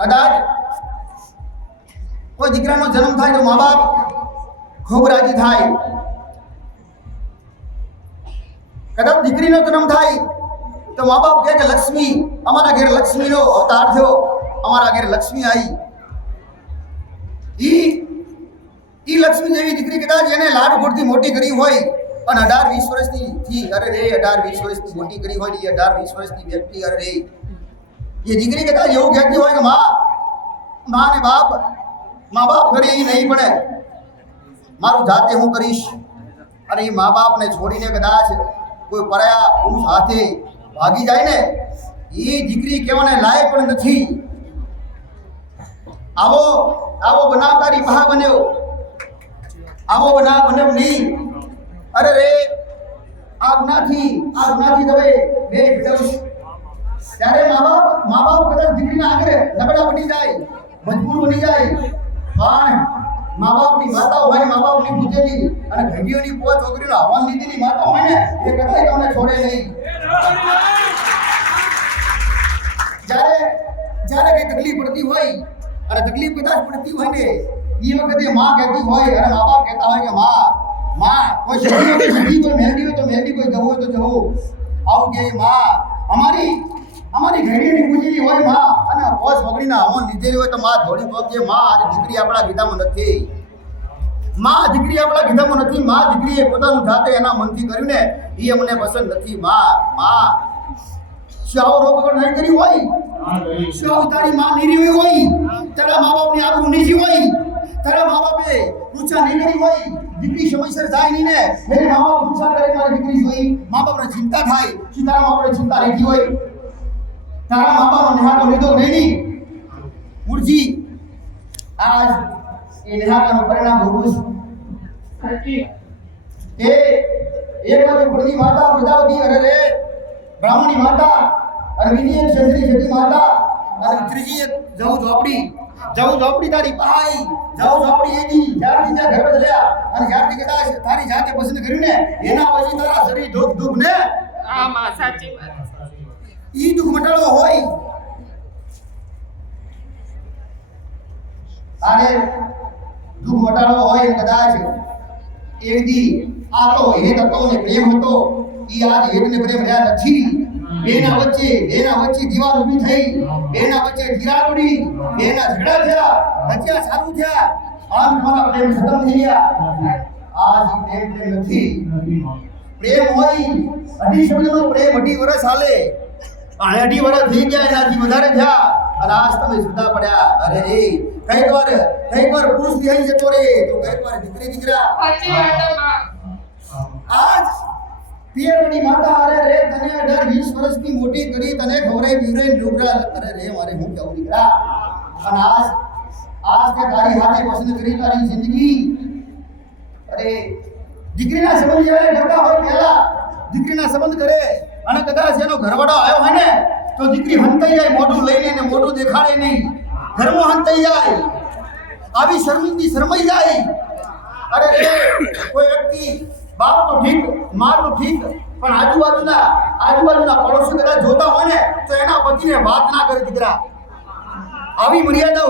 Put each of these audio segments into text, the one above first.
કદાચ કોઈ દીકરાનો જન્મ થાય તો મા બાપ ખૂબ રાજી થાય. કદાચ દીકરીનો જન્મ થાય તો મા બાપ કહે કે લક્ષ્મી, અમારા ઘેર લક્ષ્મીનો અવતાર થયો, અમારા ઘેર લક્ષ્મી આવી. ઈ લક્ષ્મી જેવી દીકરી કદાચ એને લાડકોડથી મોટી કરી હોય અને 18-20 વર્ષની અરે રે 18-20 વર્ષથી મોટી કરી હોય ને 18-20 વર્ષની વ્યક્તિ અરે રે એ દીકરી કદાચ એવું કહેતી હોય કે મા ને બાપ, મા બાપ કરે એ નહીં પડે, મારું જાતે હું કરીશ. અને એ મા બાપને છોડીને કદાચ કોઈ પરાયા પુરુષ હાથે ભાગી જાય ને એ દીકરી કહેવાને લાયક પણ નથી. આવો બનાવ તારી પહા બન્યો, આવો બનાવ બન્યો નહીં. અરે રે આ ગુનાથી તમે બે ત્યારે મા બાપ કદાચ દીકરીના આગળ નબળા બની જાય, મજબૂર બની જાય. પણ મા બાપની માતાઓ હોય, મા બાપની પૂજેલી અને ઘડીઓની પોત છોકરીનો હવાલ લીધેલી માતા હોય ને એ કદાચ તમને છોડે નહીં. જ્યારે કઈ તકલીફ પડતી હોય અને તકલીફ કદાચ પડતી હોય ને એ વખતે માં કહેતી હોય અને મા બાપ કહેતા હોય કે માં કોઈ સદી હોય તો સદી, કોઈ મહેંદી હોય તો મહેંદી, કોઈ જવું હોય તો જવું. આવું કે માં અમારી ઘડીની પૂજેલી હોય માં અને પોસ પકડીના હવન લીધેલી હોય તો માં થોડી પગજે. માં આજે દીકરી આપણા ગીધામાં નથી, માં દીકરી આપણા ગીધામાં નથી. માં દીકરીએ પોતાનું જાતે એના મનથી કર્યું ને એ અમને પસંદ નથી. માં શાવ રોગ નહીં કરી હોય, શાવ તારી માં નીરી હોય, તારા મા બાપની આબરૂ નીચી હોય, તારા મા બાપે ઊંચા નહીં કરી હોય, દીકરી સમયસર જાય નહીં ને એને મા બાપ ઊંચા કરે મારી દીકરી જોઈ, મા બાપને ચિંતા થાય, તારા મા બાપને ચિંતા રહેતી હોય, તારા મા બાપનો નિહાળો લીધો નહીં મૂળજી. આજ એ નિહાળાનું પરિણામ ભોગવું છું. એ એક બાજુ પ્રતિ માતા પ્રજાપતિ અરે રે બ્રાહ્મણી માતા અને બીજી એક ચંદ્રી જતી માતા અને ત્રીજી એક જવું ઝોપડી તારી પહાઈ જવું ઝોપડી એની જ્યારથી ત્યાં ઘર બદલ્યા અને જ્યારથી કદાચ તારી જાતે પસંદ કર્યું ને એના પછી તારા શરીર દુઃખ ને આમાં સાચી વાત ઈ દુઃખ મટાડવો હોય અને દુઃખ મટાડવો હોય કદાચ એવી આ તો હેત હતો ને પ્રેમ હતો ઈ આજ હેત ને પ્રેમ રહ્યા નથી. બેના વચ્ચે દીવાલ ઊભી થઈ, બેના વચ્ચે તિરાડ ઉડી, બેના ઝઘડા થયા, હત્યા ચાલુ થયા, આમ તમારા પ્રેમ ખતમ થઈ ગયા. આજ પ્રેમ નથી. પ્રેમ હોય 2.5 શબ્દનો પ્રેમ 2.5 વર્ષ હાલે, અને 2.5 વર્ષ થઈ ગયા એનાથી વધારે થયા અને આજ તમે જુદા પડ્યા. અરે રે કઈક વાર પુરુષ વિહાઈ જતો રે તો કઈક વાર દીકરા આજ પિયરની માતા અરે રે તને 18-20 વર્ષની મોટી કરી, તને ખવરાઈ પીવરાઈ ડુગરા અરે રે મારે હું કેવું દીકરા. અને આજ તે તારી હાથે પસંદ કરી તારી જિંદગી. અરે દીકરીના સંબંધ જ્યારે કરતા હોય પહેલા દીકરીના સંબંધ કરે અને કદાચ એનો ઘરવાળો આવ્યો હોય ને તો દીકરી હંતાઈ જાય, મોઢું લઈને ને મોઢું દેખાડે નહીં, ઘરમાં હંતાઈ જાય, આવી શર્મિંદી શરમાઈ જાય. અરે રે કોઈ વ્યક્તિ બાપ તો ઠીક, માં તો ઠીક, પણ આજુબાજુના પડોશી કદાચ જોતા હોય ને તો એના પતિને વાત ના કરે દીકરા. આવી મર્યાદા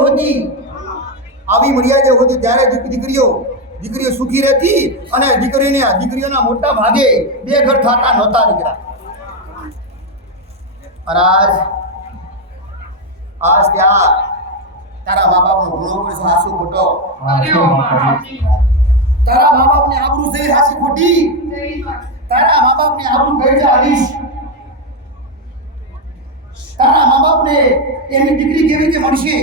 હોતી ત્યારે દીકરીઓ સુખી રહેતી અને દીકરીઓના મોટા ભાગે 2 ઘર થતા નહોતા દીકરા. અને આજ ત્યાં તારા મા બાપનો ગુનો કરશો હાસુ ખોટો, તારા મા બાપને આબરૂ છે હાસી ખોટી, તારા મા બાપને આબરૂ કઈ છે આલીશ, તારા મા બાપને એની દીકરી કેવી રીતે મળશે.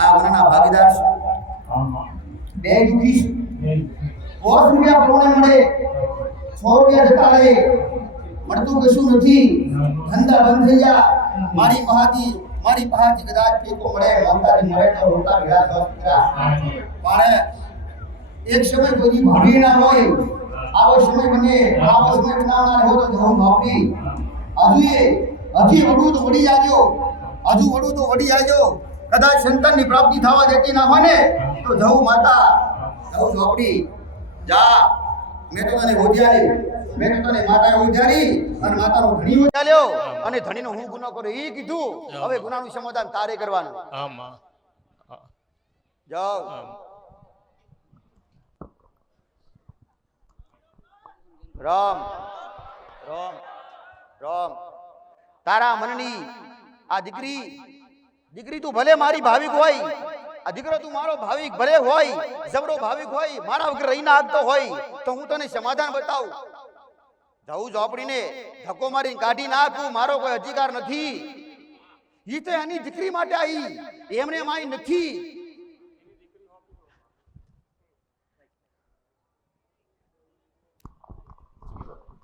આ ગુનાના ભાગીદાર બે દુખી છે. 100 રૂપિયા પ્રમાણે મળે, 100 રૂપિયા જતા રહે, મળતું કશું નથી, ધંધા બંધ થઈ ગયા. મારી પહાતી કદાચ ટેકો મળે, મમતાથી મળે તો રોટા ભેળા થવા. પણ એક સમય કોઈ ભાડી ના હોય, આવો સમય બનાવનાર હો તો જવું નોકરી. હજી વડું તો વળી જાજો. કદાચ સંતાનની પ્રાપ્તિ થવા દેતી ના હોય ને તો જવું માતા, જવું ઝોપડી. જા મેં તો તને ગોત્યા નહીં, મેં તો તને માતાએ ઉજારી અને માતાનો ધણી ઉજાલ્યો અને ધણીનો હું ગુનો કર્યો એ કીધું. હવે ગુનાનું સમાધાન તારે કરવાનું. હા માં. હા. જાઓ. હા. રામ રામ રામ. તારા મનની આ દીકરી તું ભલે મારી ભાવિક હોય, આ દીકરો તું મારો ભાવિક ભલે હોય, જબરો ભાવિક હોય, મારા વગર રહી ના આગતો હોય તો હું તને સમાધાન બતાવું. જવું ઝોપડીને ધક્કો મારી કાઢી નાખું, મારો કોઈ અધિકાર નથી. ઈ તો એની દીકરી માટે આવી, એમને માઈ નથી.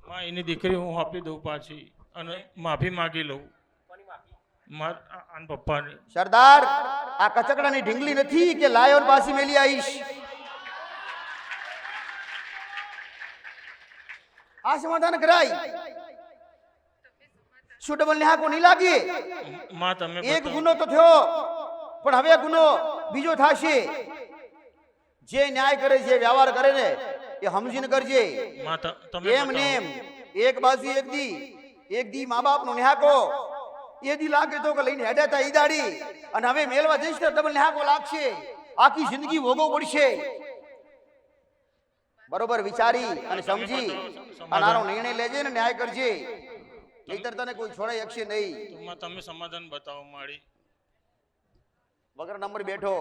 માં એની દીકરી હું આપી દઉં પાછી અને માફી માંગી લઉં મારા પપ્પાની. સરદાર આ કચકડાની ઢીંગલી નથી કે લાયો ને પાછી મેલી આવીશ. આ સમાધાન કરાય. શું ડબલ ન્યાકો નહીં લાગી? માં તમે એક બતાવો. ગુનો તો થયો, પણ હવે ગુનો બીજો થશે. જે ન્યાય કરે, જે વ્યવહાર કરે ને એ સમજીને કરજે. માં તમે એમ ને બતાવો. એમ એક બાજુ એક દી મા બાપ નો ન્યાકો એ દી લાગે તો કે લઈને હેડ્યા તા ઈ દાડી, અને હવે મેલવા જઈશ તો ડબલ ન્યાકો લાગશે. આખી જિંદગી ભોગવવું પડશે. બરોબર વિચારી અને સમજી અને આનો નિર્ણય લેજે ને ન્યાય કરજે, નહીતર તને કોઈ છોડાઈ શકશે નહીં. તો માં તમે સમાધાન બતાવો મારી. વગર નંબર બેઠો,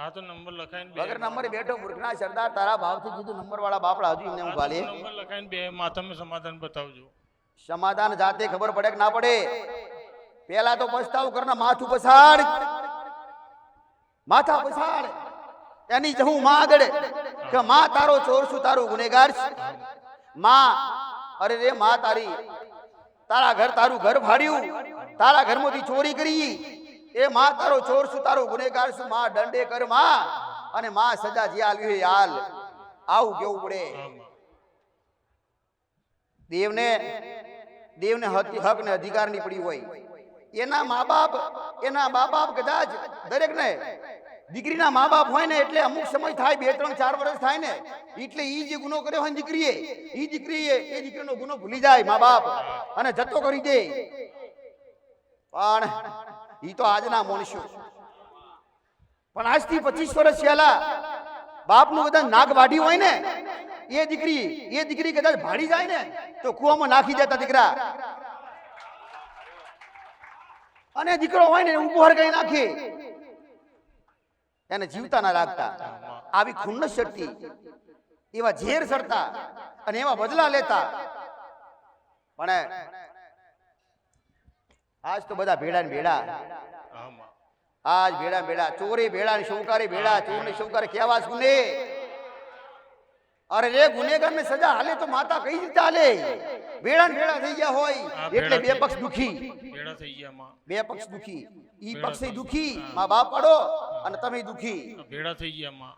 આ તો નંબર લખાઈને વગર નંબર બેઠો મૂર્ખના સરદાર. તારા ભાવથી કીધું નંબર વાળા બાપડા હજુ એમને હું ગાલે. નંબર લખાઈને બે માં તમે સમાધાન બતાવજો. સમાધાન જાતે ખબર પડે કે ના પડે. પેલા તો પસ્તાવ કરના માથું પછાડ, માથા પછાડ. એની હું માં આગળ કે માં તારો ચોર છું, તારો ગુનેગાર છું. માં અરે રે માં તારા ઘર તારું ઘર ભાડ્યું, તારા ઘરમાંથી ચોરી કરી. એ માં તારો ચોર છું, તારો ગુનેગાર છું. માં દંડે કર માં, અને માં સજા જે આલવી હોય હાલ. આવું કેવું પડે. હા માં. દેવને હક ને અધિકાર ની પડી હોય. એના મા બાપ કદાચ દરેક ને દીકરીના મા બાપ હોય ને એટલે અમુક સમય થાય, 2, 3, 4 વર્ષ થાય ને એટલે ઈ જે ગુનો કર્યો હોય દીકરીએ એ દીકરીનો ગુનો ભૂલી જાય મા બાપ અને જતો કરી દે. પણ ઈ તો આજના માણસો. પણ આજથી 25 વર્ષ પહેલા બાપનું કદાચ નાક વાઢી હોય ને એ દીકરી કદાચ ભાડી જાય ને તો કુવામાં નાખી દેતા દીકરા. અને દીકરો હોય ને ઊભો હરગાઈ નાખે, એને જીવતા ના રાખતા. આવી ખુન્નસ ચડતી, એવા ઝેર ચડતા અને એવા બદલા લેતા. પણ આજ તો બધા ભેડા ને ભેડા. હા માં. આજ ભેડા ભેડા, ચોરે ભેડા ને શૌકારે ભેડા. ચોર ને શૌકારે કેવા ગુને. અરે રે ગુનેગાર ને સજા હાલે તો માતા કઈ રીતે હાલે? ભેડા ને ભેડા થઈ ગયા હોય એટલે બે પક્ષ દુખી. ભેડા થઈ ગયા માં. બે પક્ષ દુખી. ઈ પક્ષે દુખી, મા બાપ પડો અને તમે દુખી. ભેડા થઈ ગયા માં.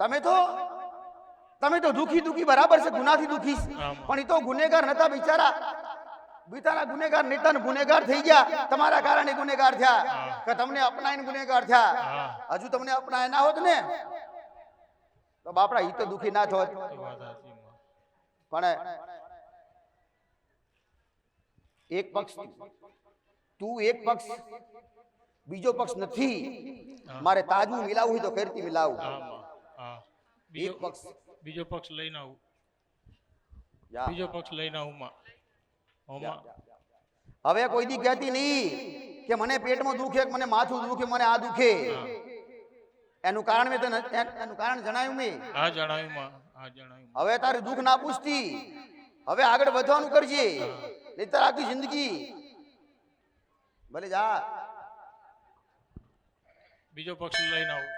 તમે તો દુખી બરાબર છે, ગુનાથી દુખી. પણ ઈ તો ગુનેગાર નતા બિચારા ગુનેગાર નેતા ને ગુનેગાર થઈ ગયા. તમારા કારણે ગુનેગાર થયા કે તમને અપનાવીને ગુનેગાર થયા. હજુ તમને અપનાય ના હોત ને તો બાપડા ઈ તો દુખી ના થોત. પણ એક પક્ષ તું, એક પક્ષ, બીજો પક્ષ નથી. મારે તાજવું મિલાવું હોય તો કરતી મિલાવું. એક પક્ષ, બીજો પક્ષ લઈને આવું. જા. બીજો પક્ષ લઈને આવું માં. હવે કોઈ દી કહેતી નહીં કે મને પેટમાં દુખે, મને માથું દુખે, મને આ દુખે. એનું કારણ જણાવ્યું મેં. હા જણાવ્યું માં. હા જણાવ્યું. હવે તારે દુઃખ ના પૂછતી, હવે આગળ વધવાનું કરજે, નહીતર આખી જિંદગી ભલે જા. બીજો પક્ષ લઈને આવું.